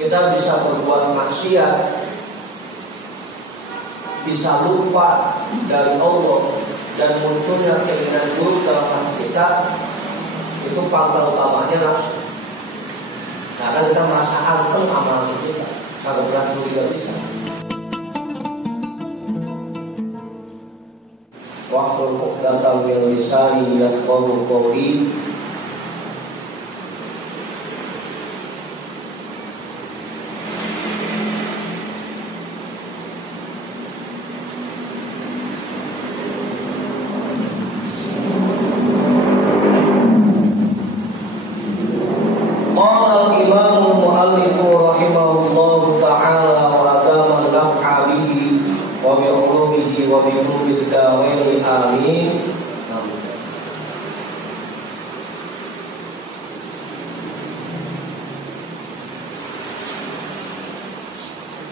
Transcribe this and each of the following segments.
kita bisa berbuat maksiat, bisa lupa dari Allah, dan munculnya keinginan buruk dalam hati kita, itu pangkal utamanya nafsu. Karena kita merasa anteng sama nafsu kita, kalau berat juga bisa. Waktu datang bil lisani yafqahu qawli,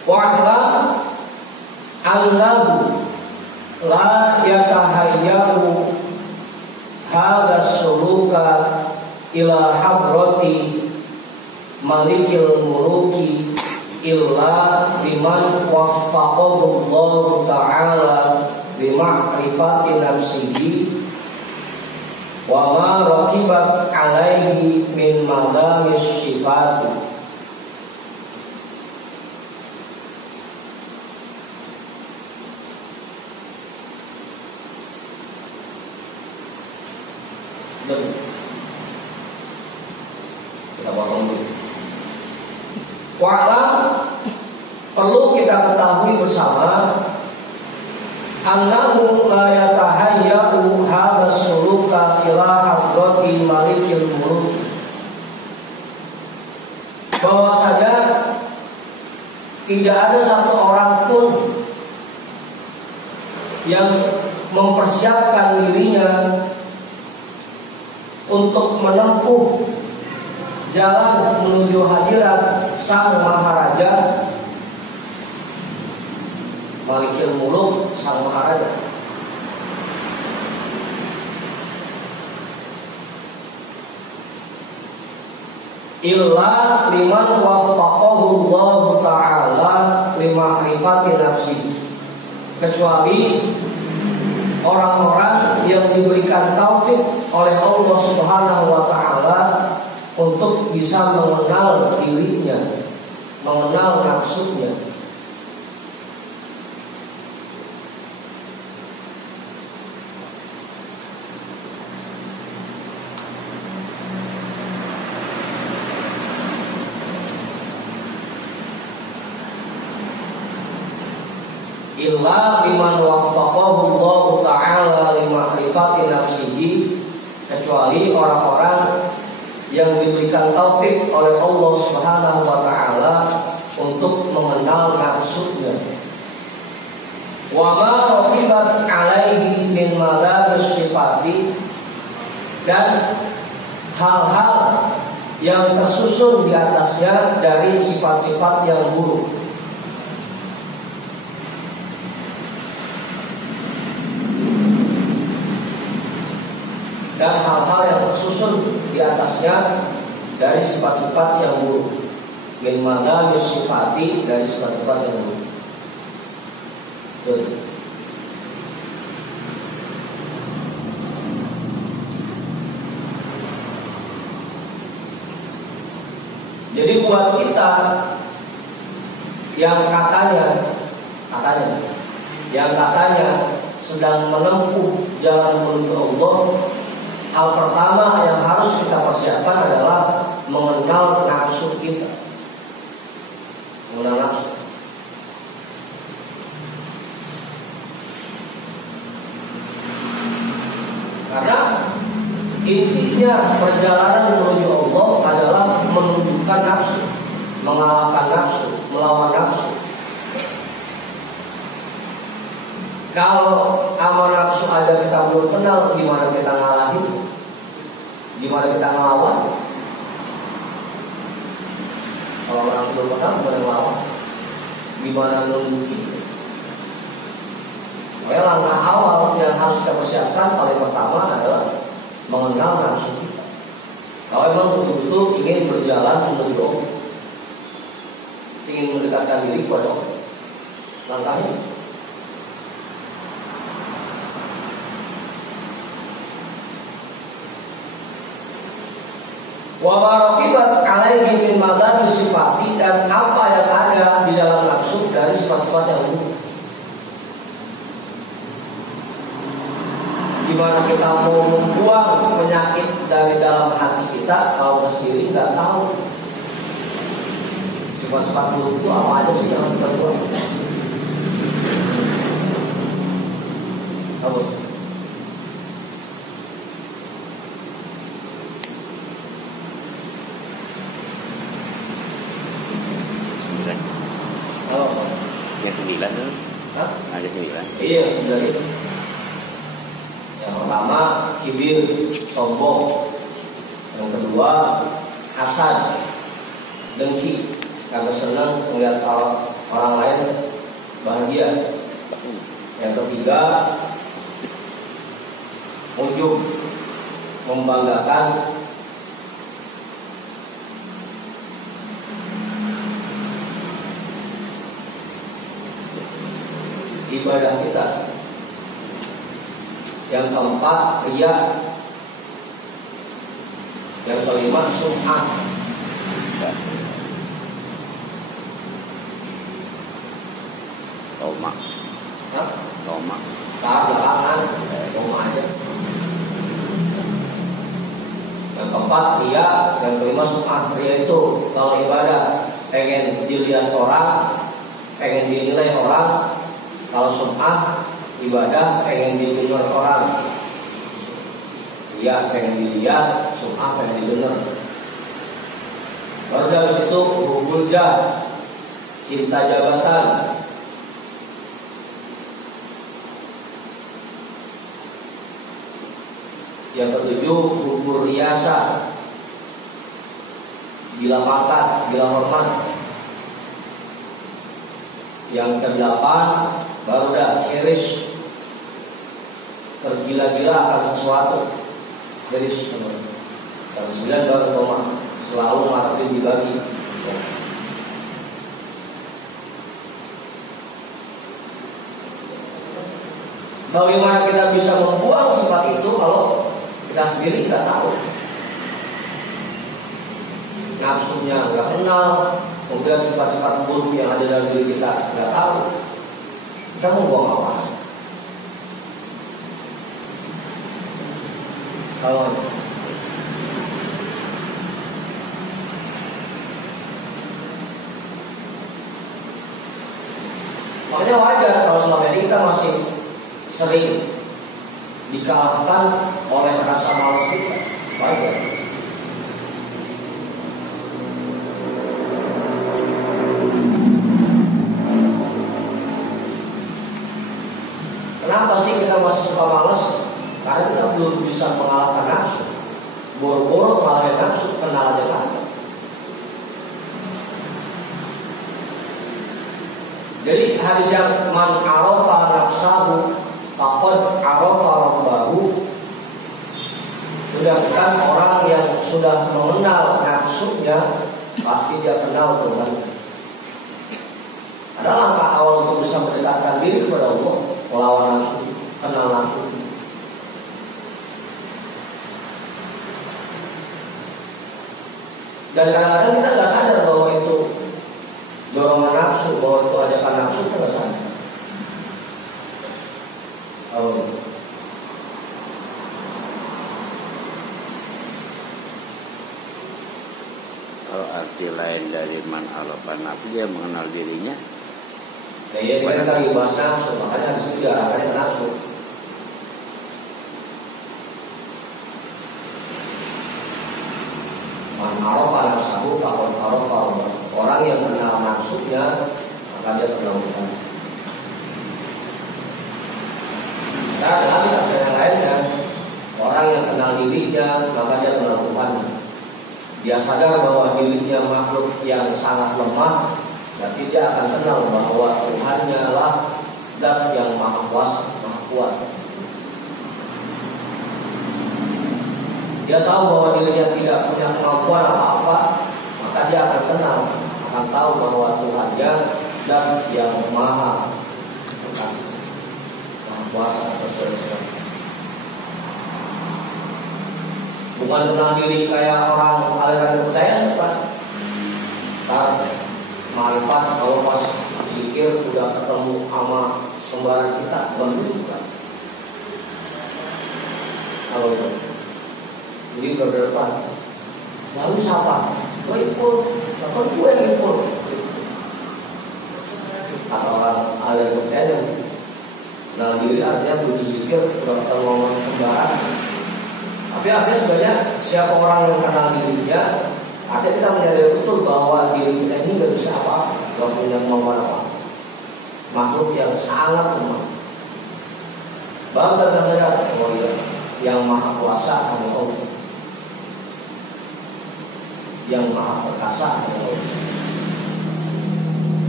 wa'lam annahu la yatahayyaru hadha suluka ila hadrati malikil muluki illa liman waffaqahu Allah ta'ala bima'rifati nafsihi wa ma rakibat alaihi min madamis sifati. Kita potong dulu. Wa'lam, perlu kita ketahui bersama, annahu la yatahayyaru hadha suluka ila hadrati malikil muluk, bahwasanya tidak ada satu orang pun yang mempersiapkan dirinya untuk menempuh jalan menuju hadirat Sang Maharaja, Malikil Muluk, Sang Maharaja. Illa liman waffaqahu Allah ta'ala lima'rifati nafsi, kecuali orang-orang yang diberikan taufik oleh Allah Subhanahu wa ta'ala untuk bisa mengenal dirinya, mengenal nafsunya. Illa liman waffaqahu Allah ta'ala lima'rifati nafsihi, kecuali orang-orang yang diberikan taufik oleh Allah Subhanahu wa ta'ala untuk mengenal nafsunya. Wa ma raqibat alaihi min madaris sifati, dan hal-hal yang tersusun di atasnya dari sifat-sifat yang buruk. Dan hal-hal yang tersusun di atasnya dari sifat-sifat yang buruk. Min mana sifati, dari sifat-sifat yang buruk. Jadi buat kita yang katanya sedang menempuh jalan menuju Allah, hal pertama yang harus kita persiapkan adalah mengenal nafsu kita. Mengenal nafsu. Karena intinya perjalanan menuju Allah adalah menundukkan nafsu, mengalahkan nafsu, melawan nafsu. Kalau sama nafsu aja kita belum kenal, gimana kita ngalahin? Gimana kita ngelawan? Kalau nafsu belum kenal, gimana ngelawan? Gimana nundukin? Langkah awal yang harus kita persiapkan paling pertama adalah mengenal nafsu kita. Kalau memang betul-betul ingin berjalan menuju Allah. ingin mendekatkan diri kepada Allah, langkahnya wa maraqibat alaihi min madani sifati, dan apa yang ada di dalam nafsu dari sifat-sifat yang buruk. Gimana kita mau membuang penyakit dari dalam hati kita kalau kita sendiri nggak tahu sifat-sifat buruk itu apa aja sih yang kita buang? Tahu? Yang 9 tuh? Hah? Ada 9. Iya, 9 itu. Yang pertama kibir, sombong. Yang kedua hasad, dengki, karena senang melihat orang lain bahagia. Yang ketiga ujub, membanggakan. Ibadah kita. Yang keempat riya. Yang kelima sum'ah. Toma. Hah? Toma. Tak belakangan, toma aja. Yang keempat riya, yang kelima sum'ah. Riya itu kalau ibadah pengen dilihat orang, pengen dinilai orang. Kalau sum'ah ibadah pengen didengar orang. Iya, pengen dilihat, sum'ah pengen didengar. Baru dari situ hubul jah, cinta jabatan. Yang ketujuh hubul riasa, gila pangkat, gila hormat. Yang kedelapan baru dah iris, tergila-gila akan sesuatu. Dari yang 9 baru toma, selalu ngarepin dibagi. Bagaimana kita bisa membuang sifat itu kalau kita sendiri tidak tahu? Nafsunya nggak kenal, kemudian sifat-sifat buruk yang ada dalam diri kita nggak tahu. Kita mau buang apa? Kalau makanya wajar kalau selama ini kita masih sering dikalahkan oleh rasa malas kita. Wajar. Kenapa sih kita masih suka malas? Karena kita belum bisa mengalahkan nafsu. Boro-boro mengalahkan nafsu, kenal aja kan. Jadi hadis yang man arafa nafsahu faqad arafa rabbahu, bukan orang yang sudah mengenal nafsunya pasti dia kenal Tuhan. Ada langkah awal untuk bisa mendekatkan diri kepada Allah, melawan nafsu, kenal nafsu. Dan kadang-kadang kita nggak sadar bahwa itu dorongan nafsu, bahwa itu ajakan nafsu, kita nggak sadar. Kalau arti lain dari man arafa nafsu, dia mengenal dirinya. Ya iya, kita kan lagi bahas nafsu, makanya harus diarahkan nafsu. Man arafa nafsahu faqad arafa rabbahu. Orang yang kenal nafsunya, maka dia kenal Tuhan. Dan ada kata yang lainnya, orang yang kenal dirinya, maka dia kenal Tuhan. Dia sadar bahwa dirinya makhluk yang sangat lemah, berarti dia akan kenal bahwa Tuhannya lah zat yang maha kuasa, maha kuat. Dia tahu bahwa dirinya tidak punya kemampuan apa-apa, maka dia akan kenal, maka akan tahu bahwa Tuhannya dan yang maha kuasa atas segala sesuatu. Bukan kenal diri kayak orang aliran kepercayaan, bukan. Marifat kalau pas pikir udah ketemu sama sembarang kita, bukan. Kalau itu, jadi berdepan. Lalu siapa? Gue ikut, siapa gue yang ikut? Atau orang aliran kepercayaan. Nah, diri artinya berzikir, udah ketemu ngomong sembarang. Tapi artinya sebenarnya siapa orang yang kenal dirinya, artinya kita menyadari betul bahwa diri kita ini nggak bisa apa-apa, nggak punya kemampuan apa. Makhluk yang sangat lemah. Baru kita sadar, oh iya, yang maha kuasa hanya Allah, yang maha perkasa hanya Allah,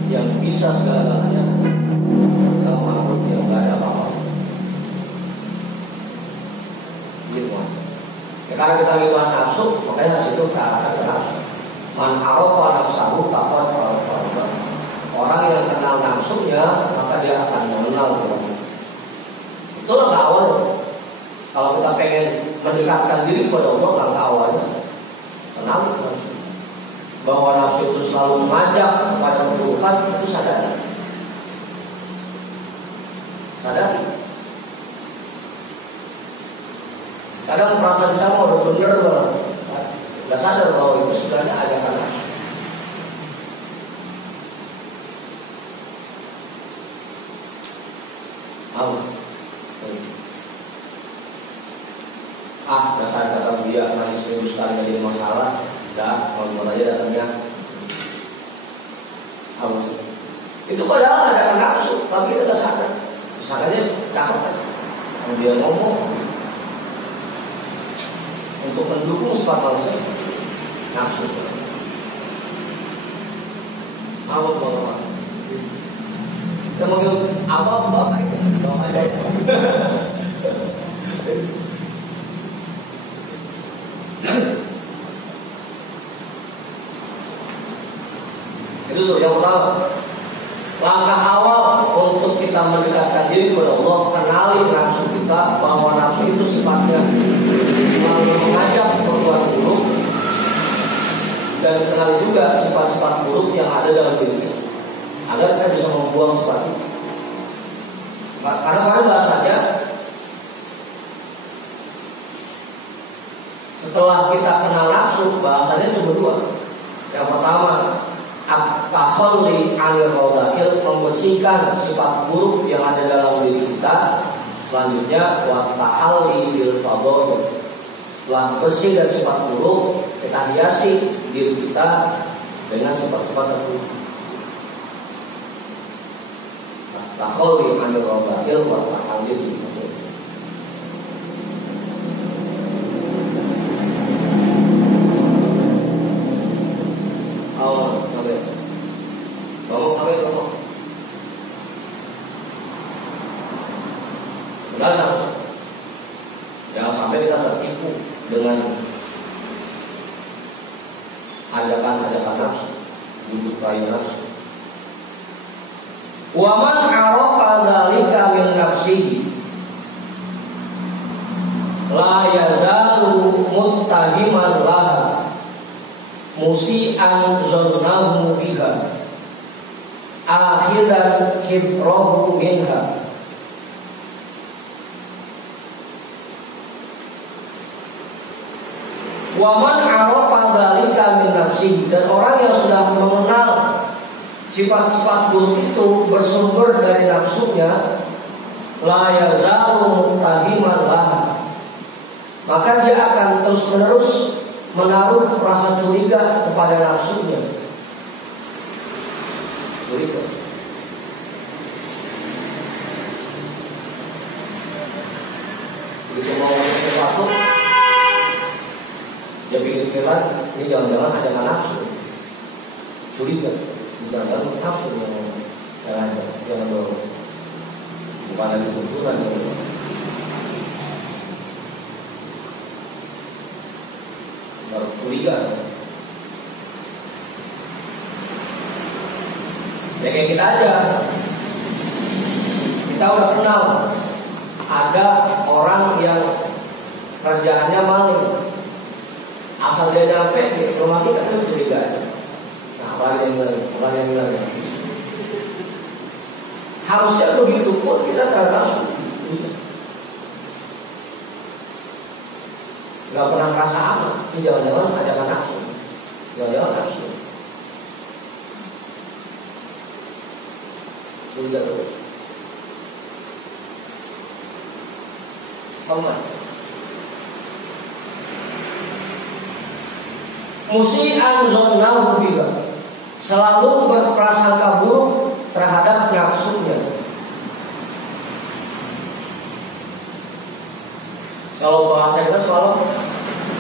yang bisa segala-galanya, yang makhluk yang nggak ada apa-apa. Gitu kan? Ya, karena kita lihat nafsu, makanya situ cara nafsu. Man arafa nafsahu faqad arafa rabbahu. Orang yang kenal nafsunya, maka dia akan mengenal Tuhan. Itulah langkah awal. Kalau kita pengen mendekatkan diri kepada Allah, langkah awalnya kenal nafsu. Bahwa nafsu itu selalu mengajak kepada keburukan, itu sadari. Sadari. Kadang perasaan kita mau udah bener banget, nggak sadar bahwa itu sebenarnya ajakan nafsu. Dasar kata dia nanti seminggu sekali jadi masalah, dah mau aja datangnya. Itu padahal ajakan nafsu, tapi kita nggak sadar. Misalnya cakep kan, dia ngomong untuk mendukung sifat manusia nafsu. Apa? Kita manggil apa bapak itu? Bapak aja. Itu tuh yang pertama. Langkah awal untuk kita mendekatkan diri kepada Allah, kenali nafsu kita, bahwa nafsu itu sifatnya mengajak perbuatan buruk, dan kenali juga sifat-sifat buruk yang ada dalam diri kita, agar kita bisa membuang sifat itu. Karena pada bahasanya, setelah kita kenal nafsu, bahasanya cuma dua. Yang pertama, at-takhalli 'anil ghadakil, membersihkan sifat buruk yang ada dalam diri kita. Selanjutnya, wa tahalli bil fadhil. Setelah bersih dari sifat buruk, kita hiasi diri kita dengan sifat-sifat terpuji. Takhalli 'anil ghadakil wa tahalli bil fadhil. Jangan sampai kita tertipu dengan ajakan-ajakan nafsu, bujuk rayu nafsu. Wa man 'arafa dzalika min nafsihi la yazalu muttahiman laha musi'an zannahu biha akhiran kibrahu minha. Wa man 'arafa dzalika min nafsihi, dan orang yang sudah mengenal sifat-sifat buruk itu bersumber dari nafsunya, la yazalu muttahiman laha, maka dia akan terus-menerus menaruh rasa curiga kepada nafsunya. Curiga. Begitu mau sesuatu, dia pikir-pikiran, ini jangan-jangan ajakan nafsu. Curiga, jangan-jangan nafsu jangan dorong. Bukan lagi tuntutan. Baru curiga. Ya kayak kita aja. Kita udah kenal ada orang yang kerjaannya maling. Asal dia nyampe di rumah kita kan curiga. Nah, orang yang hilang. Harusnya begitu pun kita terlalu nggak pernah merasa aman. Ini jangan-jangan ajakan nafsu. Jangan-jangan nafsu. Sudah terus. Aman. Musi'an zonnahu biha, selalu berprasangka buruk terhadap nafsunya. Kalau bahasa kita selalu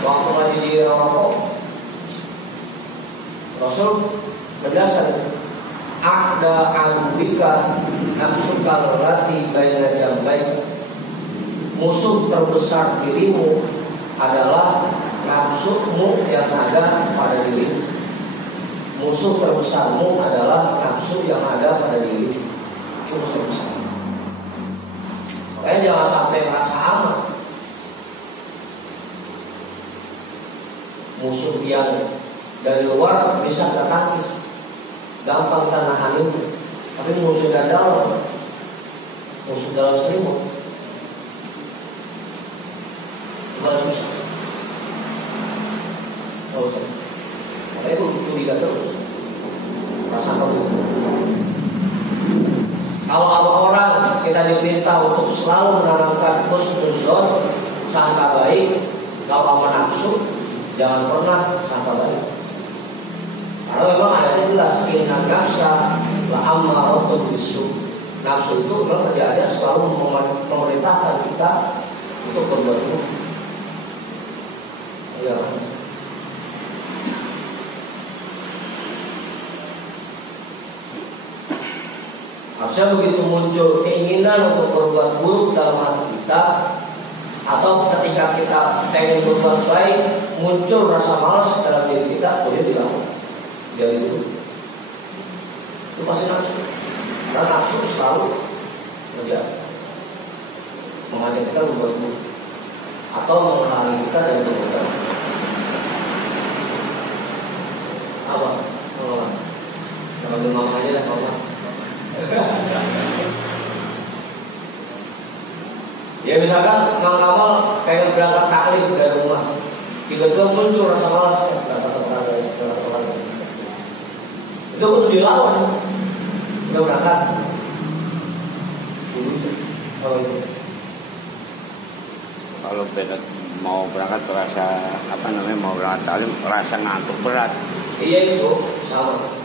waktu ngaji di rokok, Rasul menjelaskan akda ambika nafsu kalati baina jambaik, musuh terbesar dirimu adalah nafsumu yang ada pada dirimu. Musuh terbesarmu adalah nafsu yang ada pada dirimu. Musuh terbesar. Makanya jangan sampai merasa aman. Musuh yang dari luar bisa tertangkis, gampang kita nahanin. Tapi musuh dari dalam, musuh dalam selimut, malah susah. Makanya itu curiga terus, rasa takut. Kalau sama orang kita diminta untuk selalu menanamkan husnuzon, sangka baik. Kalau sama nafsu, jangan pernah sangka baik. Karena memang ayatnya jelas, inna nafsa la ammaratun bisu. Nafsu itu memang terjadi selalu memerintahkan kita untuk berbuat buruk. Ya. Harusnya begitu muncul keinginan untuk berbuat buruk dalam hati kita, atau ketika kita pengen berbuat baik, muncul rasa malas dalam diri kita, boleh dilakukan. Jadi itu pasti nafsu. Karena nafsu selalu mengajak kita berbuat buruk atau menghalangi kita dari berbuat baik. Apa? Menolak. Sama dengan mama aja lah, mama. Ya misalkan Mang Kamal pengen berangkat taklim dari rumah, tiba-tiba muncul rasa malas berangkat ke olahraga. Itu kudu dilawan. Udah berangkat. Kalau mau berangkat terasa mau berangkat taklim terasa ngantuk berat. Iya itu sama.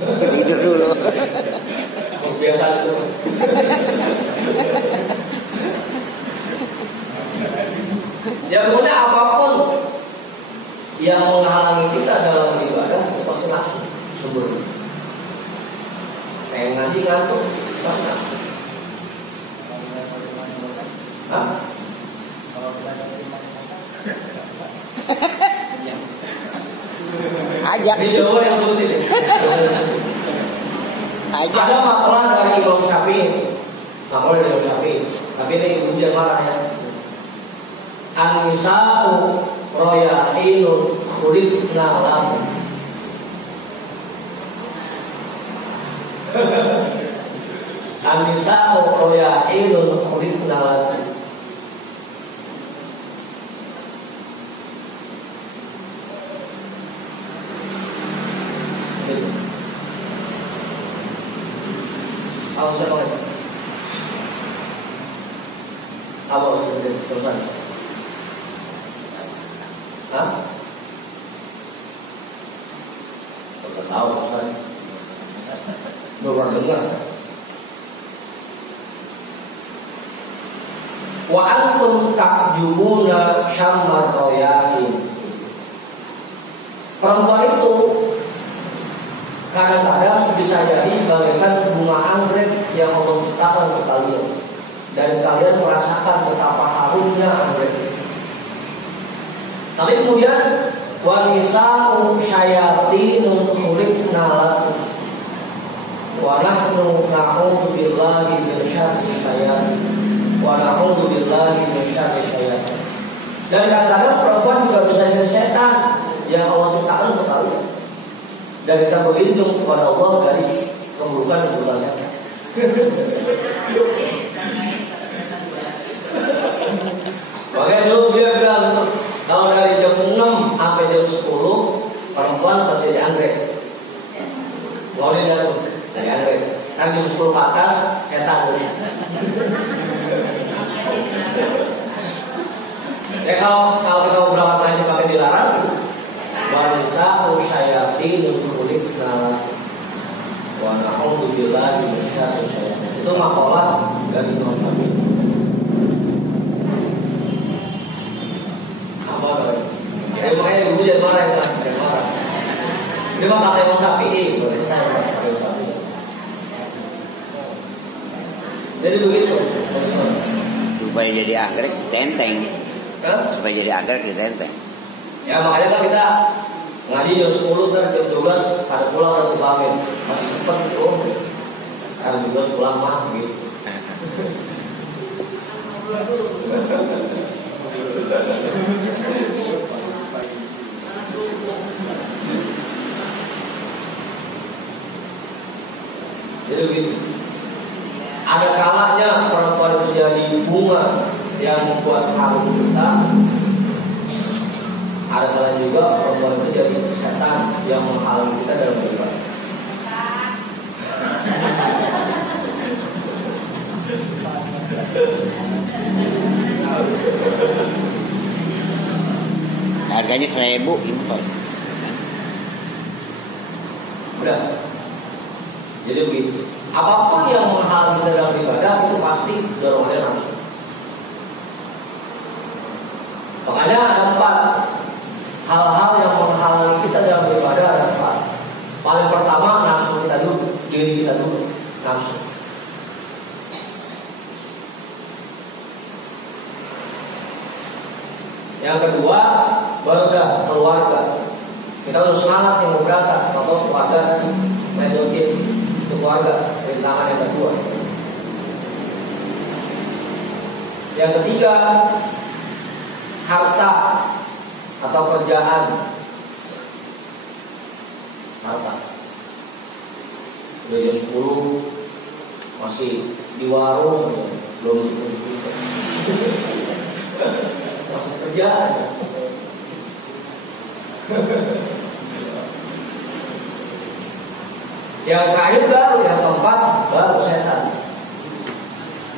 Tidur dulu. Biasa itu. Ya pokoknya apapun yang menghalangi kita dalam ibadah itu pasti nafsu sumbernya. Pengen ngaji ngantuk pasti nafsu. Hah? Ajak. Di Jawa yang sebutin. Ajak. Ada makalah dari Imam Syafi'i. Makalah dari Imam Syafi'i. Tapi ini ibu jangan marah ya. An-nisa'u roya'inun khulidna lahu. An-nisa'u roya'inun khulidna lahu. Apa usah banget? Apa usah terusan? Hah? Tidak tahu Ustaz. Belum dengar. Wa antum takjumuna syammar royain. Perempuan itu kadang-kadang bisa jadi bagaikan bunga anggrek yang Allah ciptakan untuk kalian, dan kalian merasakan betapa harumnya anggrek. Tapi kemudian wa nisa'u syayatinun khuliqna lakum. na'udzu billahi min syarri syaitan wa na'udzu billahi min syarri syaitan. Dan kadang-kadang perempuan juga bisa jadi setan yang Allah ciptakan untuk kalian. Dan kita berlindung kepada Allah dari keburukan dan dosa setan. Makanya dulu dia bilang kalau dari jam 6 sampai jam 10 perempuan pasti jadi anggrek. Boleh dari anggrek. Kan jam 10 ke atas setan. Ya kalau kita berangkat lagi pakai dilarang, wanisa usyayatin kulitna wa na'udzu billahi min syarri syaitan. Itu makalah dari Imam Nawawi. Apa namanya? Jadi makanya dulu jangan marah ya, jangan marah. Ini mah kata Imam Syafi'i, boleh saya kata Imam Syafi'i. Jadi begitu. Supaya jadi anggrek tenteng. Supaya jadi anggrek di tenteng. Ya makanya kan kita ngaji jam 10 dan jam 12 pada pulang dan pamit. Masih sempat itu. Kan juga pulang mah gitu. Jadi begitu. Ada kalanya perempuan itu jadi bunga yang membuat harum kita. Ada kalanya juga perempuan itu jadi setan yang menghalangi kita dalam beribadah. Harganya 1.000 impor. Udah. Jadi begitu. Apapun yang menghalangi kita dalam beribadah itu pasti dorongannya nafsu. Makanya ada 4 hal-hal yang menghalangi kita dalam beribadah ada 4. Paling pertama nafsu kita dulu, diri kita dulu, nafsu. Yang kedua baru keluarga. Kita harus semangat yang berangkat atau keluarga menunjukin itu keluarga rintangan yang kedua. Yang ketiga harta atau kerjaan. Harta. Udah jam 10 masih di warung belum masih kerjaan. Yang terakhir baru yang keempat baru setan.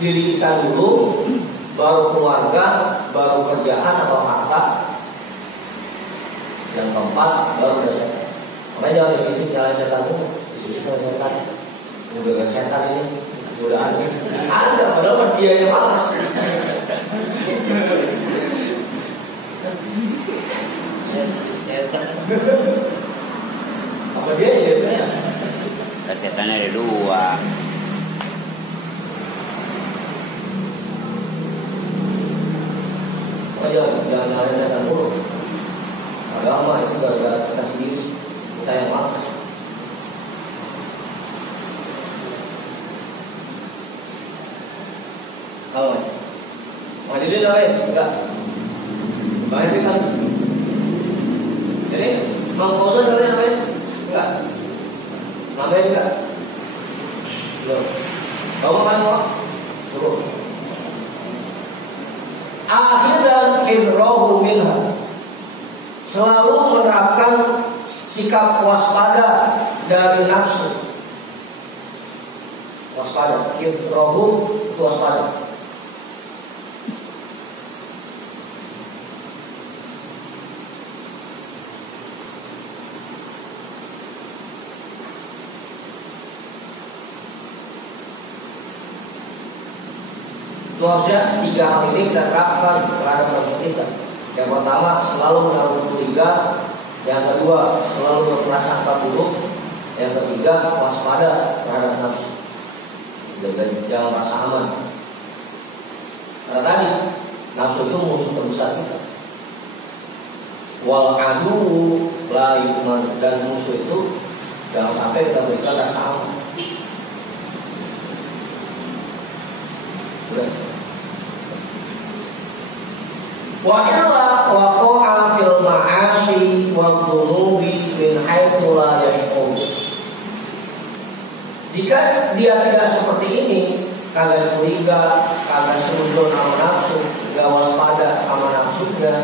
Diri kita dulu, baru keluarga, baru kerjaan atau harta. Yang keempat baru setan. Makanya jangan disisip nyalain setan tuh, disisip nyalain setan. Udah setan ini, udah ada padahal dia yang malas. Apa dia ya biasanya? Setannya ada 2. Oh jangan nyalain setan dulu. Agama itu gara-gara kita sendiri, kita yang malas. Oh, mau jadi lain? Enggak. Banyak kali. Jadi Mang Fauzan namanya lain? Enggak. Namanya enggak. Belum. Kamu kan mau? Belum. Akhiran idrahu minha. Selalu menerapkan sikap waspada dari nafsu. Waspada, idrahu itu waspada. Itu harusnya 3 hal ini kita terapkan terhadap nafsu kita. Yang pertama selalu menaruh curiga, yang kedua selalu berprasangka buruk, yang ketiga waspada terhadap nafsu. Jangan merasa aman. Karena tadi nafsu itu musuh terbesar kita. Wal adu la yu'man, dan musuh itu jangan sampai kita berikan rasa aman. Wa illa waqa'a fil ma'asi wa dhunubi min haitsu la yash'ur. Jika dia tidak seperti ini, kagak curiga, kagak suzon sama nafsu, gak waspada sama nafsunya,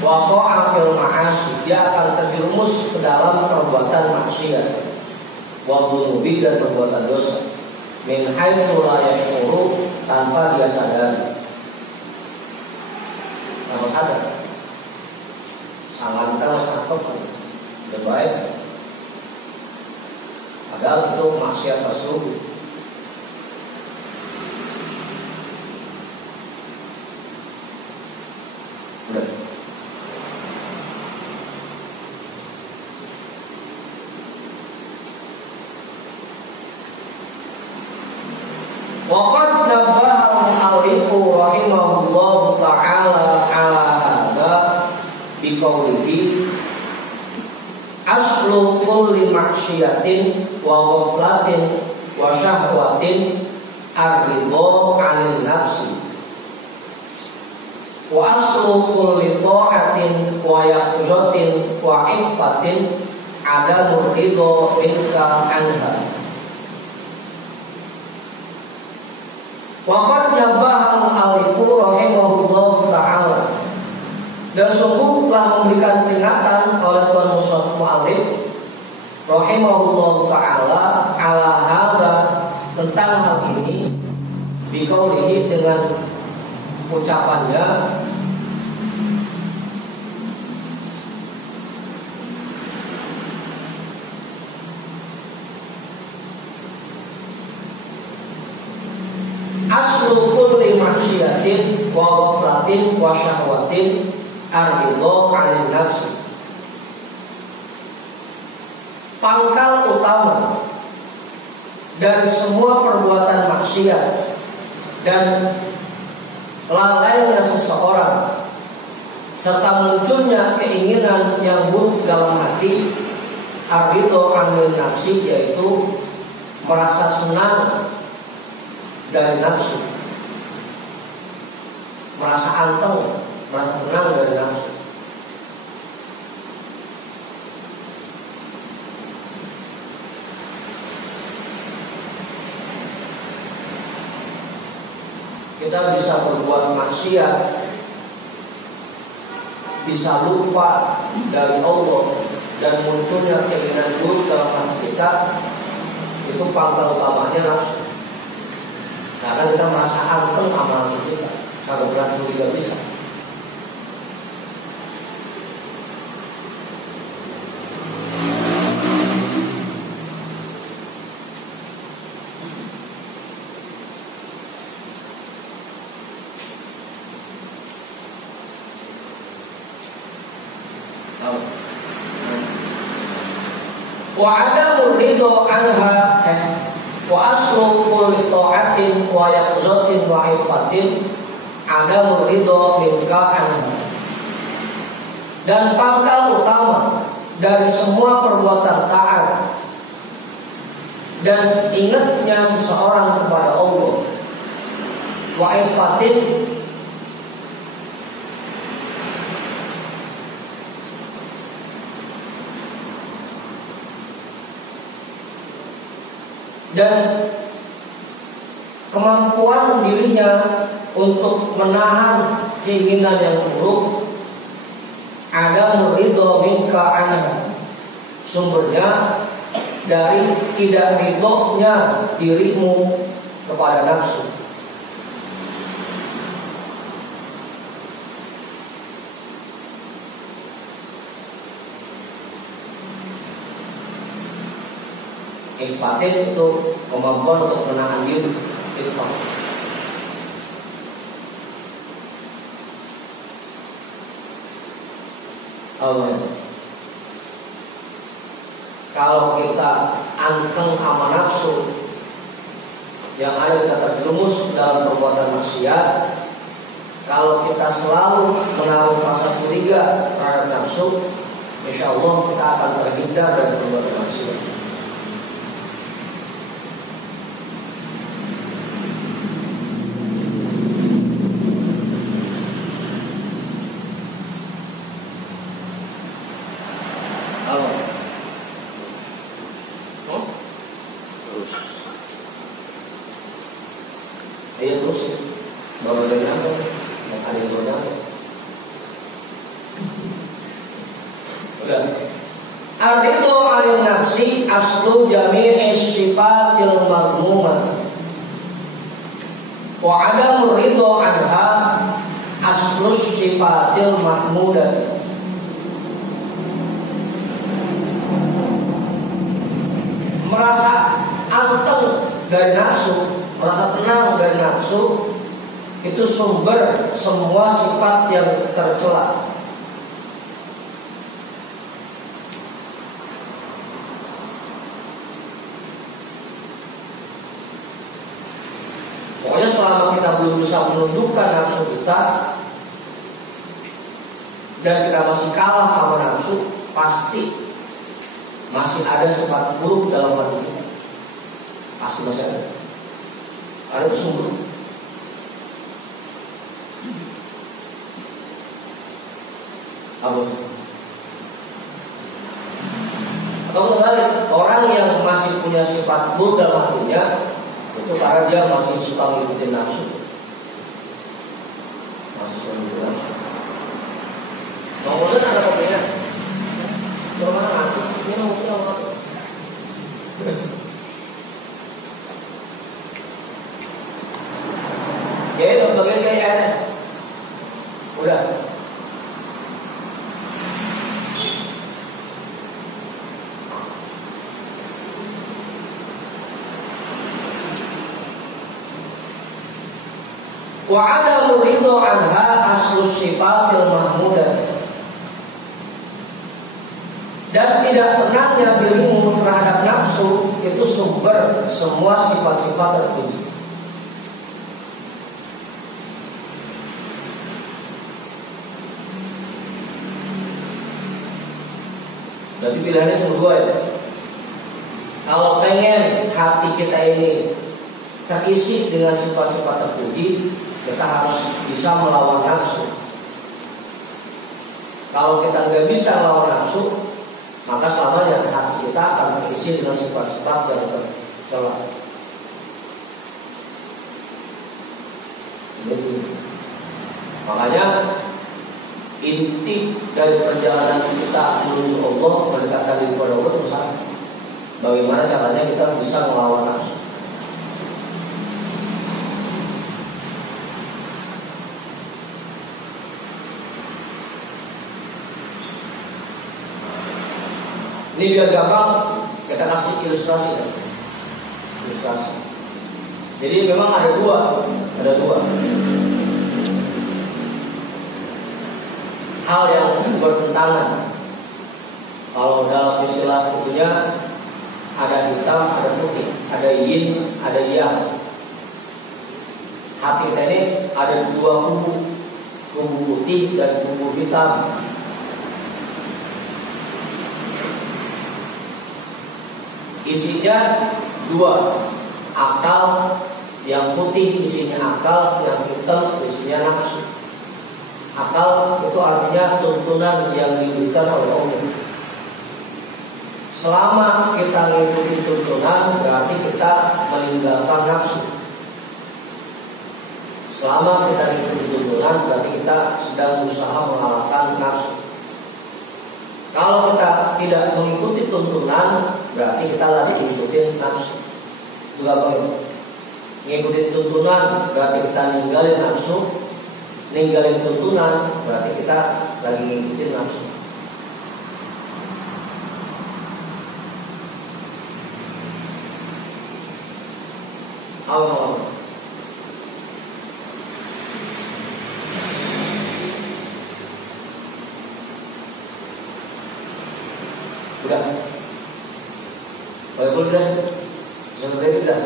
waqa'a fil ma'asi, dia akan terjerumus ke dalam perbuatan maksiat, wa dhunubi, dan perbuatan dosa, min haitsu la yash'ur, tanpa dia sadari. Kalau ada salah kita cakep, lebih baik. Padahal itu maksiat tersebut. Waqad nabbaha al-mu'allifu rahimahullahu ta'ala ala hadza biqaulihi aslu kulli maksiatin wa ghaflatin wa syahwatin ar-ridha 'anil nafsi wa aslu kulli ta'atin wa yaqzatin wa iffatin adamur ridha minka anha. Waqad nabbaha al-mu'allifu rahimahullahu ta'ala, dan sungguh telah memberikan peringatan oleh Tuan Mu'allif rahimahullahu ta'ala ala hadza, tentang hal ini, biqaulihi, dengan ucapannya, aslu kulli maksiatin wa ghaflatin wa syahwatin ar-ridha 'anil nafsi. Pangkal utama dari semua perbuatan maksiat dan lalainya seseorang serta munculnya keinginan yang buruk dalam hati, ar-ridha 'anil nafsi, yaitu merasa senang dari nafsu, merasa anteng, merasa tenang dari nafsu. Kita bisa berbuat maksiat, bisa lupa dari Allah, dan munculnya keinginan buruk dalam hati kita, itu pangkal utamanya nafsu. Karena kita merasa anteng sama nafsu kita, kalau berat juga bisa. Wa adamul ridha anha wa aslu kulli ta'atin wa yaqzatin wa ifatin adamul ridha minka anha. Dan pangkal utama dari semua perbuatan taat dan ingatnya seseorang kepada Allah, wa ifatin, dan kemampuan dirinya untuk menahan keinginan yang buruk, ada muridho minka anha, sumbernya dari tidak ridhonya dirimu kepada nafsu. Ifatin itu kemampuan untuk menahan diri. Ifat. Kalau kita anteng sama nafsu, yang ada kita terjerumus dalam perbuatan maksiat. Kalau kita selalu menaruh rasa curiga terhadap nafsu, insya Allah kita akan terhindar dari perbuatan maksiat. Ayo terus ya. Baru dari apa? Yang ada yang apa? Udah. Ar-ridho 'anil nafsi aslu jami'i sifatil madhmumah. Wa 'adamur ridho 'anha aslu sifatil mahmudah. Merasa anteng dari nafsu, merasa tenang dari nafsu, itu sumber semua sifat yang tercela. Pokoknya selama kita belum bisa menundukkan nafsu kita dan kita masih kalah sama nafsu, pasti masih ada sifat buruk dalam hati kita. Pasti masih ada. Ada itu sumber. Apa? Atau kembali, orang yang masih punya sifat buruk dalam hatinya itu karena dia masih suka ngikutin nafsu. Masih suka ngikutin nafsu. Kemudian ada kopinya. Gimana nanti? Ini mungkin apa? Oke, bagian airnya. Udah. Wa 'adamu ridho 'anha aslu sifatil mahmudah. Dan tidak tenangnya dirimu terhadap nafsu itu sumber semua sifat-sifat terpuji. Berarti pilihannya cuma dua ya. Kalau pengen hati kita ini terisi dengan sifat-sifat terpuji, kita harus bisa melawan nafsu. Kalau kita nggak bisa melawan nafsu, maka selamanya hati kita akan terisi dengan sifat-sifat yang tercela. Makanya inti dari perjalanan kita menuju Allah, mendekatkan diri kepada Allah itu sama. Bagaimana caranya kita bisa melawan nafsu? Ini biar gampang kita kasih ilustrasi ya. Ilustrasi. Jadi memang ada dua hal yang bertentangan. Kalau dalam istilah bukunya ada hitam, ada putih, ada yin, ada yang. Hati kita ini ada dua kubu putih dan kubu hitam. Isinya dua, akal yang putih isinya akal, yang hitam isinya nafsu. Akal itu artinya tuntunan yang diberikan oleh Allah. Selama kita mengikuti tuntunan, berarti kita meninggalkan nafsu. Selama kita mengikuti tuntunan, berarti kita sedang berusaha mengalahkan nafsu. Kalau kita tidak mengikuti tuntunan, berarti kita lagi mengikuti nafsu. Juga begitu. Mengikuti tuntunan berarti kita ninggalin nafsu. Ninggalin tuntunan berarti kita lagi mengikuti nafsu. Allah. Udah. Walaupun sudah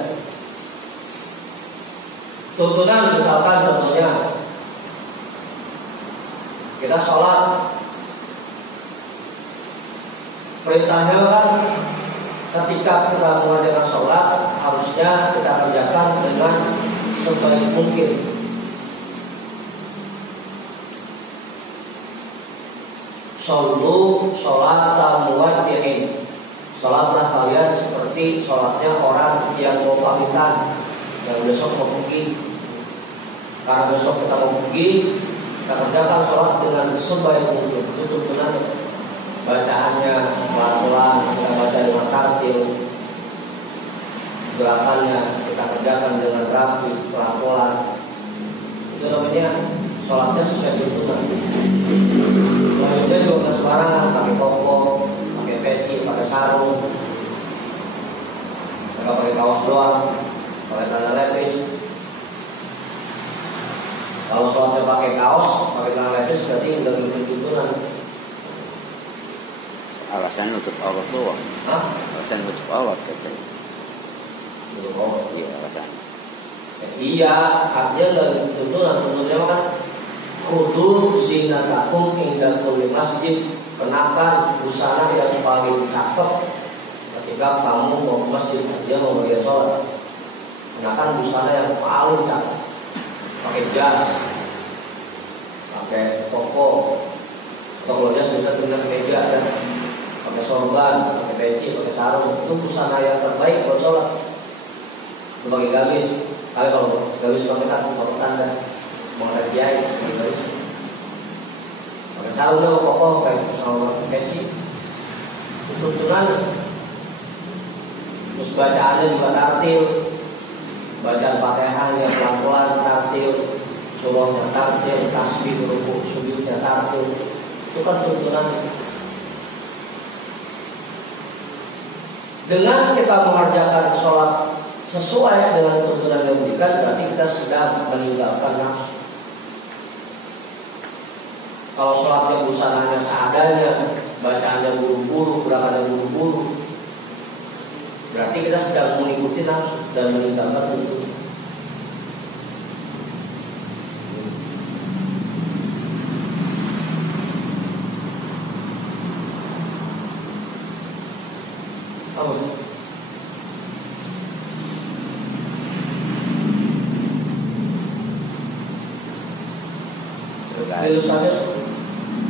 tuntunan misalkan contohnya kita sholat, perintahnya kan ketika kita mengerjakan sholat harusnya kita kerjakan dengan sebaik mungkin. Shollu sholata muwaddi'in. Sholatlah kalian seperti sholatnya orang yang mau pamitan, yang besok mau pergi. Karena besok kita mau pergi, kita kerjakan sholat dengan sebaik mungkin. Itu tuntunannya. Bacaannya pelan-pelan, kita baca dengan tartil. Gerakannya kita kerjakan dengan rapi, pelan-pelan. Itu namanya sholatnya sesuai tuntunan. Kemudian juga nggak sembarangan, pakai koko, pakai peci, pakai sarung, nggak pakai kaos doang, pakai celana lepis. Kalau sholatnya pakai kaos, pakai celana lepis berarti udah ngikutin tuntunan. Alasan nutup aurat doang. Hah? Alasan nutup aurat katanya. Nutup aurat. Iya alasan. Iya, artinya dari tuntunan. Tuntunannya kan khudu zinatakum inda kulli masjid. Kenakan busana yang paling cakep ketika kamu mau ke masjid, dia mau belajar sholat. Kenakan busana yang paling cakep. Pakai jas, pakai koko, atau kalau dia sudah punya meja dan pakai sorban, pakai peci, pakai sarung, itu busana yang terbaik buat sholat. Itu pakai gamis. Tapi kalau gamis pakai tanda, mau ada kiai, pakai gamis. Pakai sarung dia koko, pakai peci. Itu tuntunan. Terus bacaannya juga tartil. Bacaan Fatihah yang pelan-pelan tartil, surahnya tartil, tasbih rukuk sujudnya tartil. Itu kan tuntunan. Dengan kita mengerjakan sholat sesuai dengan tuntunan yang diberikan, berarti kita sedang meninggalkan nafsu. Kalau sholatnya busananya seadanya, bacaannya buru-buru, gerakannya buru-buru, berarti kita sedang mengikuti nafsu dan meninggalkan tuntunan.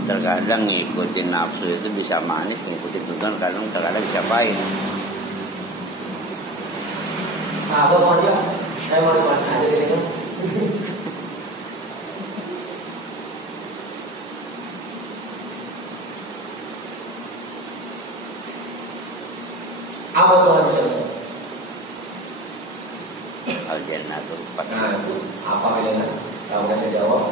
Terkadang ngikutin nafsu itu bisa manis, ngikutin tuntunan kadang bisa pahit. Nah, abang aja, saya manis-manis aja gini kan. Apa tuh hadisnya? Al-Jannah tuh. Nah itu apa bedanya? Kalau saya jawab.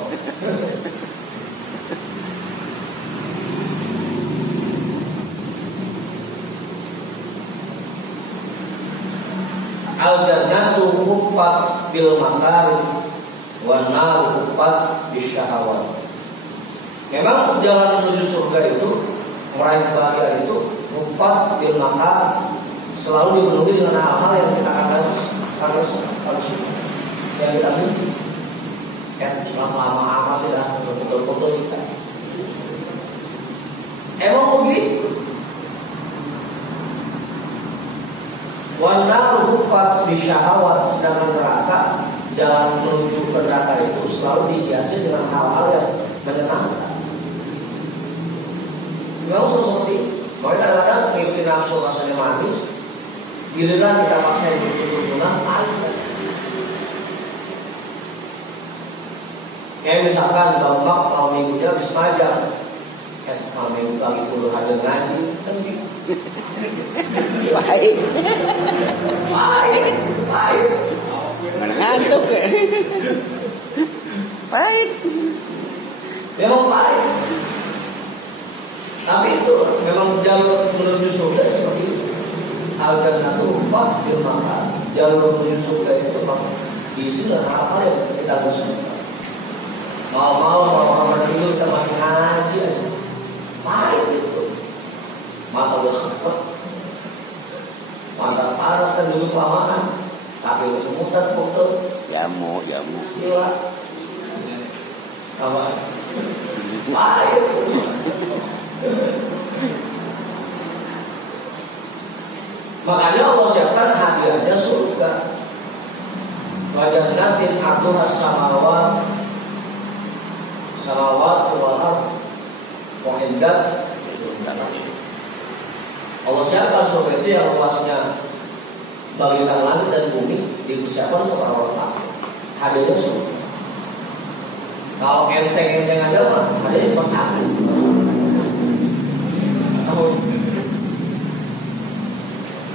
Al-jannatu huffat bil makari wan nar huffat bisyahawat. Memang jalan menuju surga itu, meraih kebahagiaan itu huffat bil makari, selalu dipenuhi dengan hal-hal yang kita akan yang kita benci. Selama lama sih dah betul-betul kita. Emang begitu. Wanar huffat bisyahawat, sedangkan neraka, jalan menuju ke neraka itu selalu dihiasi dengan hal-hal yang menyenangkan. Memang seperti itu. Makanya kadang-kadang mengikuti nafsu rasanya manis, giliran kita paksa itu tuntunan pahit. Kayak misalkan Bambang kalau minggu dia habis pajak, kalau minggu lagi puluh hadir ngaji, kan gitu. Pahit. Mana ngantuk ya? Pahit. Memang pahit. Tapi itu memang jalur menuju surga seperti itu. Al-jannatu huffat bil makari, jalur menuju surga itu memang diisi dengan hal-hal yang kita suka. Mau orang tidur kita masih ngaji aja. Pahit itu. Mata udah sempet, mata panas kan dulu kelamaan, kaki udah semutan kok. Jamu. Sila. Apa? Pahit. Makanya Allah siapkan hadiahnya surga. Wajan nanti aku samawat wal ardh wa indat. Allah siapkan surga itu yang luasnya bagaikan langit dan bumi, dipersiapkan untuk orang-orang kafir. Hadiahnya surga. Kalau enteng-enteng aja mah ada yang pas ada.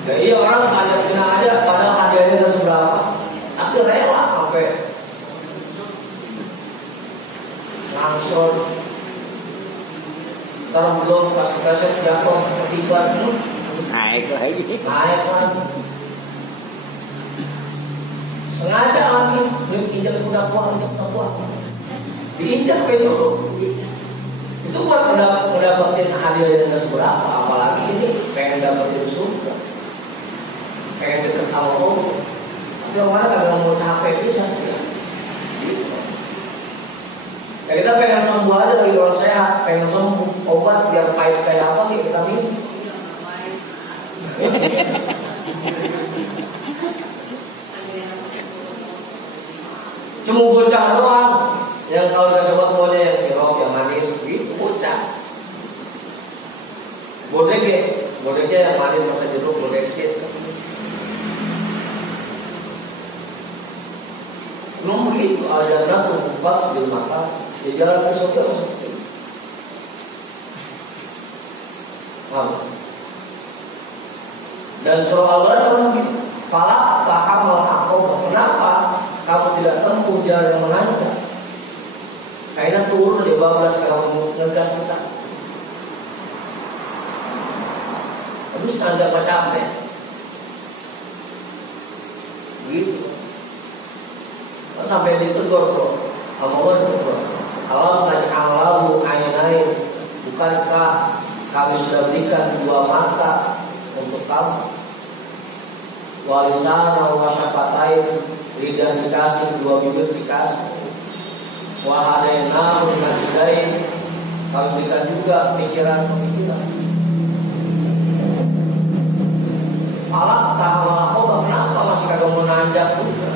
Ya iya orang ada kena ada padahal hadiahnya nggak seberapa, tapi rela sampai langsung. Ntar belum pas kepreset jatuh ketiban naik lagi. Sengaja lagi injak kuda kuah, diinjak dulu. Itu buat mendapatkan hadiah yang nggak seberapa, apalagi ini pengen dapetin surga, pengen deket sama Allah. Tapi orang kagak mau capek bisa ya. Ya kita pengen sembuh aja dari orang sehat, pengen sembuh obat biar pahit kayak apa kita minum. Cuma bocah doang yang kalau udah sobat maunya yang sirup, yang manis gitu bocah. Bodegnya yang manis rasa jeruk, bodeksit. Belum begitu ada tuh buat sebelum makan di jalan ke surga seperti itu. Dan surah Al-Baqarah begitu. Falak tahamal aqabah. Kenapa kamu tidak tempuh jalan yang menanjak? Karena turun di 12 kamu ngegas kita. Terus anda capek. Begitu. Sampai ditegur kok. Allah ditegur. Alam naj'alahu aynain. Bukankah kami sudah berikan 2 mata untuk kamu? Walisana wa syafatain, lidah dikasih, 2 bibir dikasih. Wa hadaina najdain, kami berikan juga pikiran-pemikiran. Falak tahamal aqabah. Kenapa masih kagak mau nanjak juga?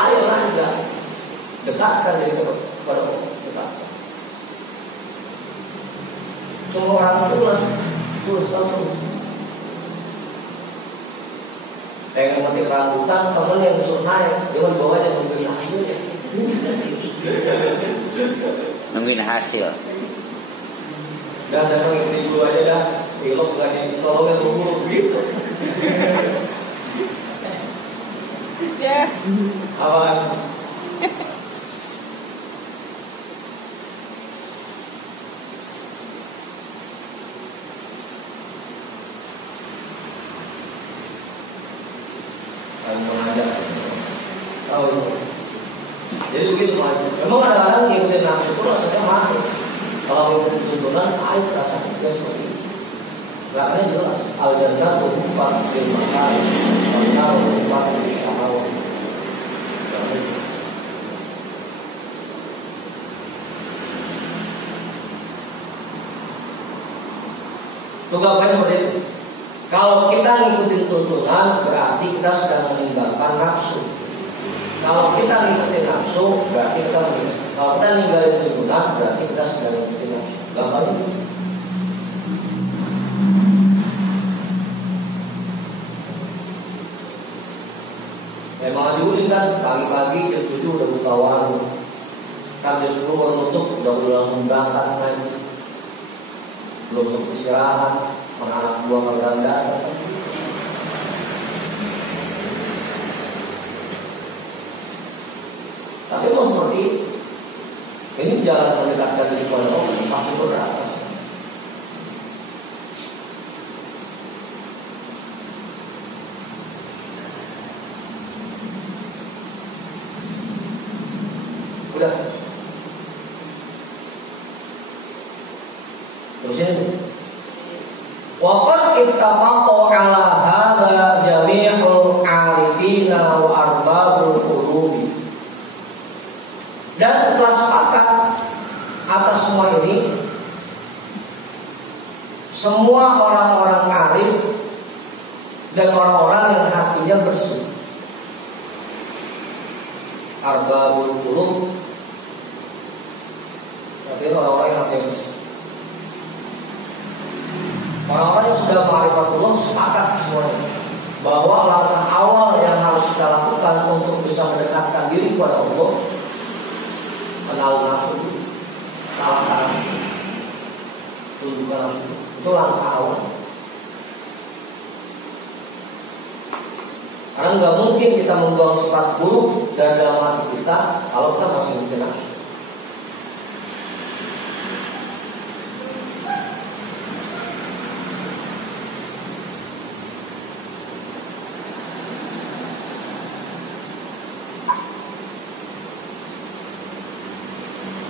Ayo nanjak, dekatkan diri kepada Allah, dekatkan. Semua orang tulus tahu. Kayak ngetik rambutan, temen yang disuruh naik, dia mau dibawanya nungguin hasilnya. Nungguin hasil. Dah saya ngikutin dulu aja dah, pilok nggak ditolongin dulu gitu. Ya. Apaan? Jadi begitu Pak. Memang kadang-kadang ngikutin nafsu itu rasanya manis. Kalau ngikutin tuntunan, air rasanya juga seperti itu. Makanya jelas al-jannah berubah di makan, al-nar berubah di syahwat. Tugasnya seperti itu. Kalau kita ngikutin tuntunan, berarti kita sedang meninggalkan nafsu. Kalau kita ngikutin nafsu, berarti kita meninggalkan. Kalau kita ninggalin tuntunan, berarti kita sedang ngikutin nafsu. Gampang itu. Memang dulu kan pagi-pagi jam 7 udah buka warung, jam 10 baru nutup, udah langsung berangkat lagi. Belum sempat istirahat, anak buah beranda. Tapi mau seperti ini jalan mendekatkan diri kepada Allah pasti berat. Udah. Terusnya waqad ittafaqu ala hadza jami'ul 'arifina wa arbabul qulubi. Dan telah sepakat atas semua ini semua orang-orang arif dan orang-orang yang hatinya bersih. Arbabul qulub, tapi orang-orang yang hatinya bersih. Orang-orang yang ma'rifatullah sepakat semuanya bahwa langkah awal yang harus kita lakukan untuk bisa mendekatkan diri kepada Allah, kenal nafsu, kalahkan tunjukkan nafsu, itu langkah awal. Karena nggak mungkin kita membuang sifat buruk dari dalam hati kita kalau kita masih memiliki nafsu.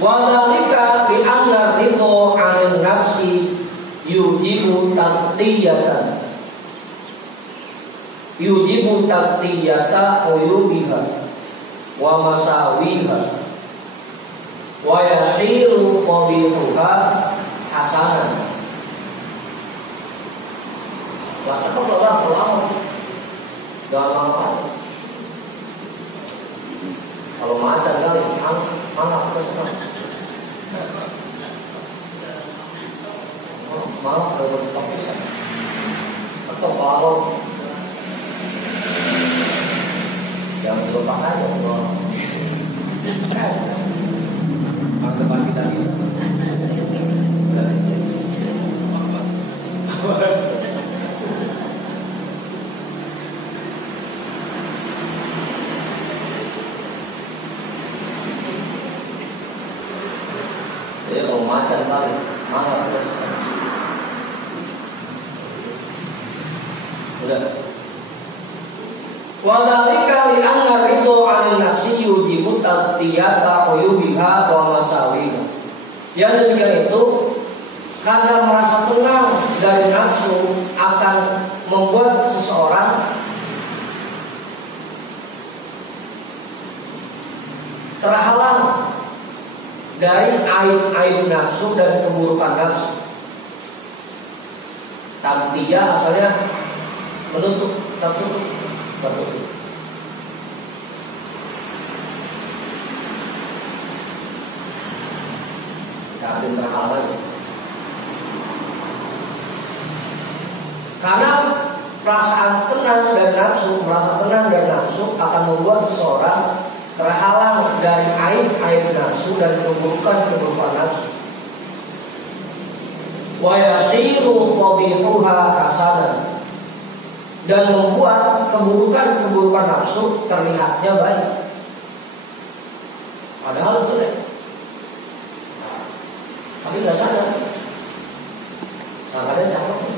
Wadhalika bi'anna ridho 'anil nafsi yujibu taqtiyatan uyubiha wa masawiha wa yasiru qabihuha hasanan. Wah, apa kalau jangan lama. Kalau macan kali, mana kita senang. Maaf kalau berpisah atau kalau jangan dilepas aja kalau depan kita bisa. Jadi kalau macan kali, mana kita sekarang? Udah. Wadhalika li'anna ridho 'anil nafsi yujibu taqtiyata uyubiha wa masawiha. Yang demikian itu karena merasa tenang dari nafsu akan membuat seseorang terhalang dari aib-aib nafsu dan keburukan nafsu. Taqtiyah asalnya menutup, tertutup. Tidak terhalang. Karena perasaan tenang dan nafsu, merasa tenang dan nafsu akan membuat seseorang terhalang dari aib-aib nafsu dan keburukan nafsu. Wa yasiru qabihuha hasanan, dan membuat keburukan nafsu terlihatnya baik. Padahal itu deh. Tapi nggak sadar. Makanya cakep.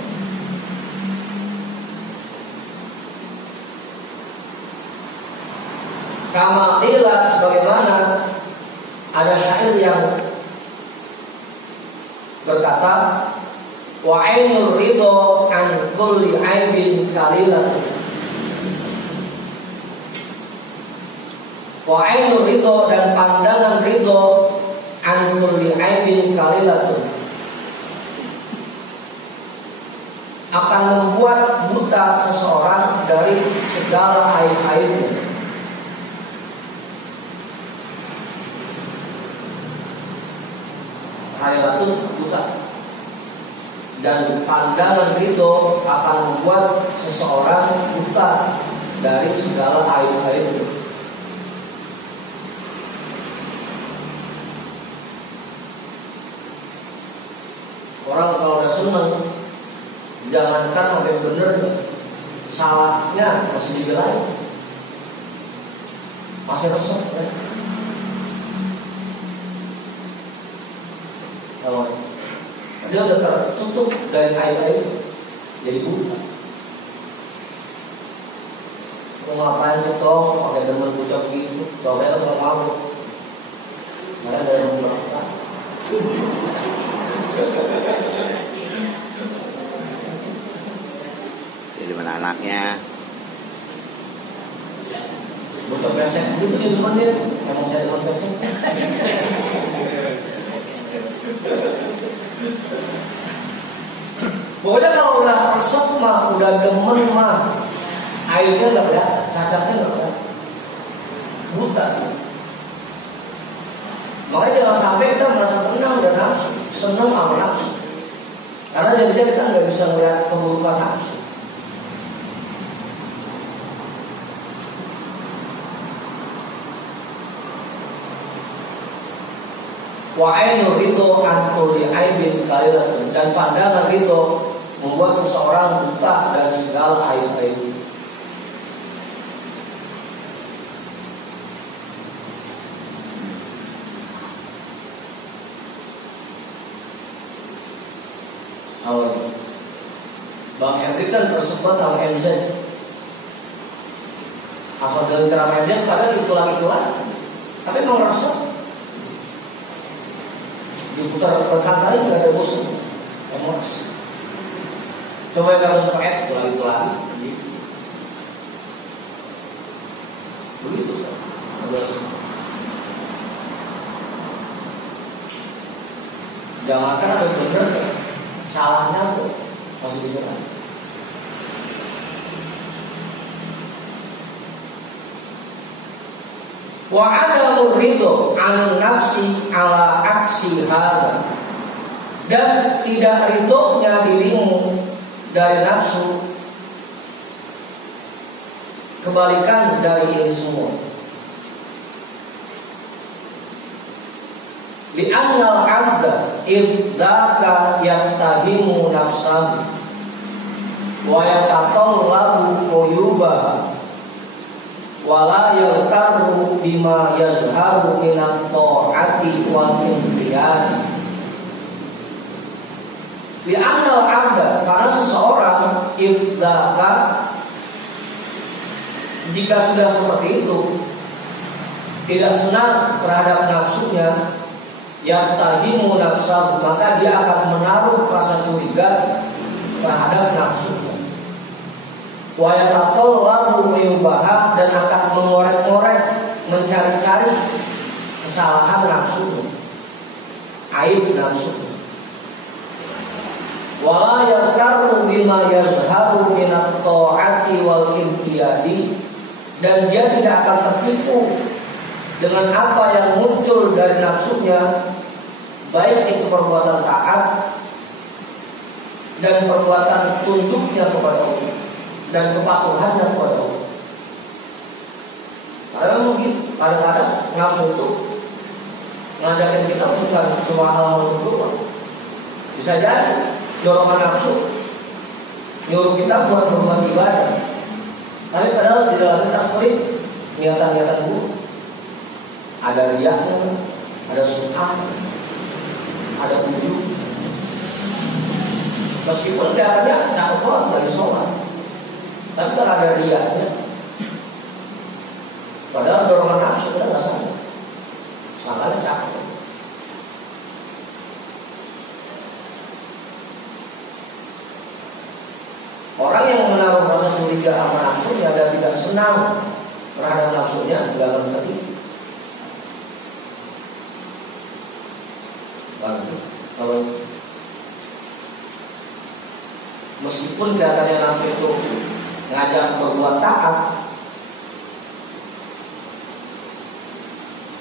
Kama qila, sebagaimana ada syair yang berkata, wa ainur ridho an kulli aibin kalilah. Wa ainur ridho, dan pandangan ridho an kulli aibin kalilah akan membuat buta seseorang dari segala aib-aibnya. Khailatun buta, dan pandangan ridho akan membuat seseorang buta dari segala aib-aib. Orang kalau udah seneng, jangankan sampai bener, salahnya masih dibelain, masih resep ya. Kalau dia udah tertutup dari aib-aib, jadi buta. Mau ngapain sih toh pakai demen bucak gitu? Coba nggak mau. Mereka dari yang berapa? Jadi mana anaknya? Bucak pesek gitu di depan dia. Emang saya demen pesek. Pokoknya kalau udah resep mah, udah demen mah, airnya nggak kelihatan, cacatnya nggak kelihatan, buta. Makanya jangan sampai kita merasa tenang dan nafsu, senang sama nafsu. Karena jadinya kita nggak bisa melihat keburukan nafsu. Wa ainu ridho an kulli aibin qalilatun, dan pandangan ridho membuat seseorang buta dari segala aib-aib. Bang Henry kan tersebut sama MZ. Asal dari ceramah MZ padahal itulah. Tapi memang resep. Diputar berkali-kali nggak ada bosan. Emosi. Coba kalau suka itulah. Begitu saja. Jangankan ada benar, salahnya tuh masih bisa. Wa adamu ridho an nafsi ala aksi hada, dan tidak ridhonya dirimu dari nafsu kebalikan dari ini semua. Li annal abda idzaka yaftahimu nafsahu wa yatatallabu quyubaha wala yaltaru bima yazharu minat ta'ati wal inqiyad. Di annal abda, karena seseorang idzaka, jika sudah seperti itu, tidak senang terhadap nafsunya, yatahimu nafsahu, maka dia akan menaruh rasa curiga terhadap nafsunya. Wa yatatallabu yubaha, dan akan mengorek-ngorek, mencari-cari kesalahan nafsunya, aib nafsunya. Wala yaqarru bima yazharu minat ta'ati wal inqiyadi, dan dia tidak akan tertipu dengan apa yang muncul dari nafsunya, baik itu perbuatan taat dan perbuatan tunduknya kepada Allah dan kepatuhannya kepada Allah. Karena mungkin kadang-kadang nafsu itu ngajakin kita bukan cuma hal-hal doang. Bisa jadi dorongan nafsu nyuruh kita buat berbuat ibadah, tapi padahal di dalam kita sering niatan-niatan buruk. Ada riyaknya, ada sum'ah, ada ujub. Meskipun kelihatannya cakep banget dari sholat, tapi kan ada riyaknya. Padahal dorongan nafsu kita nggak sama. Salahnya cakep. Orang yang menaruh rasa curiga sama nafsunya dan tidak senang terhadap nafsunya, nggak akan tertipu. Kalau meskipun kelihatannya nafsu itu ngajak berbuat taat,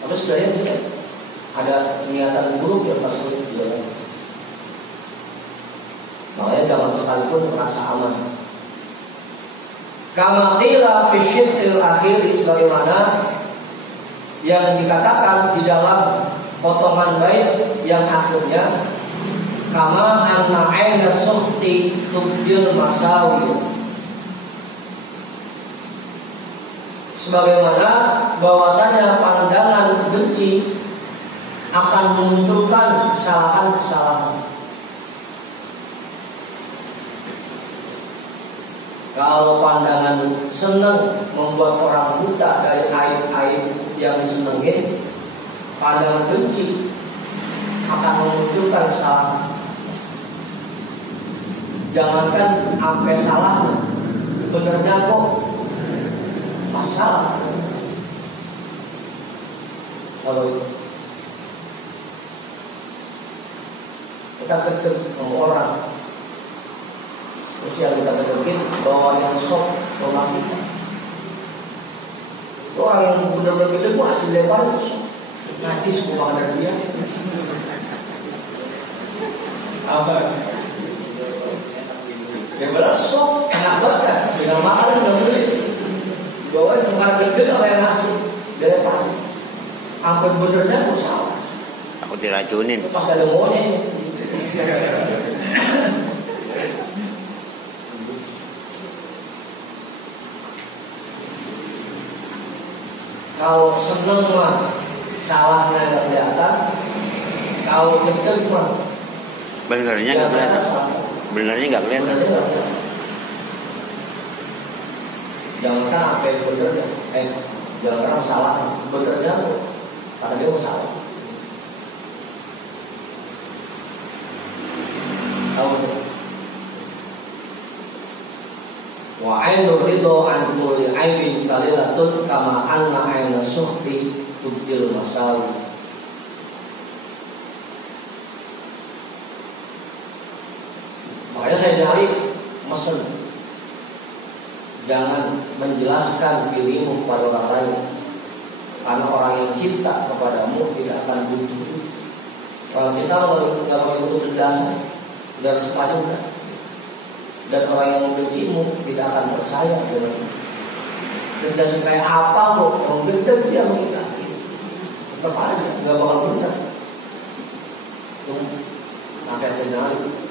tapi sebenarnya tidak ada niatan buruk yang terselip di dalamnya. Makanya jangan sekalipun merasa aman. Kama qila fi syittil akhir, sebagaimana yang dikatakan di dalam potongan bait yang akhirnya, kama anna aina sukhti tubdil masawi, sebagaimana bahwasanya pandangan benci akan memunculkan kesalahan-kesalahan. Kalau pandangan senang membuat orang buta dari aib-aib yang disenengin, pandangan benci akan memunculkan kesalahan. Jangankan sampai salahnya, benernya kok masalah. Kalau kita deket sama orang, terus yang kita deketin bawa yang sok rumah kita, itu orang yang benar-benar gede, gua hasil lebar terus najis gua makan dari dia. Apa? Ya benar sok enak banget kan, tinggal makan udah beli. Bawa cuma gede apa yang nasi, dari pagi. Sampai benernya aku salah. Aku diracunin. Pas ada monyet. Kalau seneng mah salahnya nggak kelihatan. Kalau gede mah Benernya nggak kelihatan. Benernya nggak kelihatan. Jangan kan apa yang benernya, jangan kan salah benernya, karena dia salah. Tahu tu? Wa ainur ridho an kulli aibin qalilatun kama anna aina suhti tubdil masawi. Makanya saya nyari mesen, jangan menjelaskan dirimu kepada orang lain, karena orang yang cinta kepadamu tidak akan butuh. Kalau kita nggak mengikuti penjelasan dan selanjutnya, dan orang yang membencimu tidak akan percaya dengan penjelasan kayak apa kok, mungkin dia mengingkari, tetap aja nggak bakal benar. Itu nasihat nyari.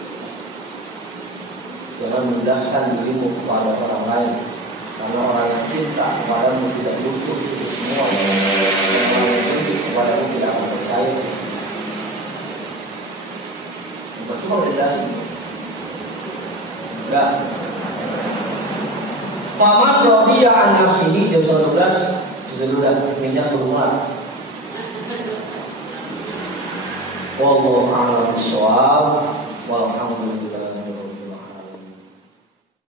Jangan menjelaskan dirimu kepada orang lain, karena orang yang cinta kepadamu tidak butuh itu semua. Orang yang benci kepadamu tidak akan percaya. Cuma dijelasin. Enggak. Faman radiya an nafsihi jam 12 sudah minyak berumur. Wallahu a'lam bishawab. Walhamdulillah.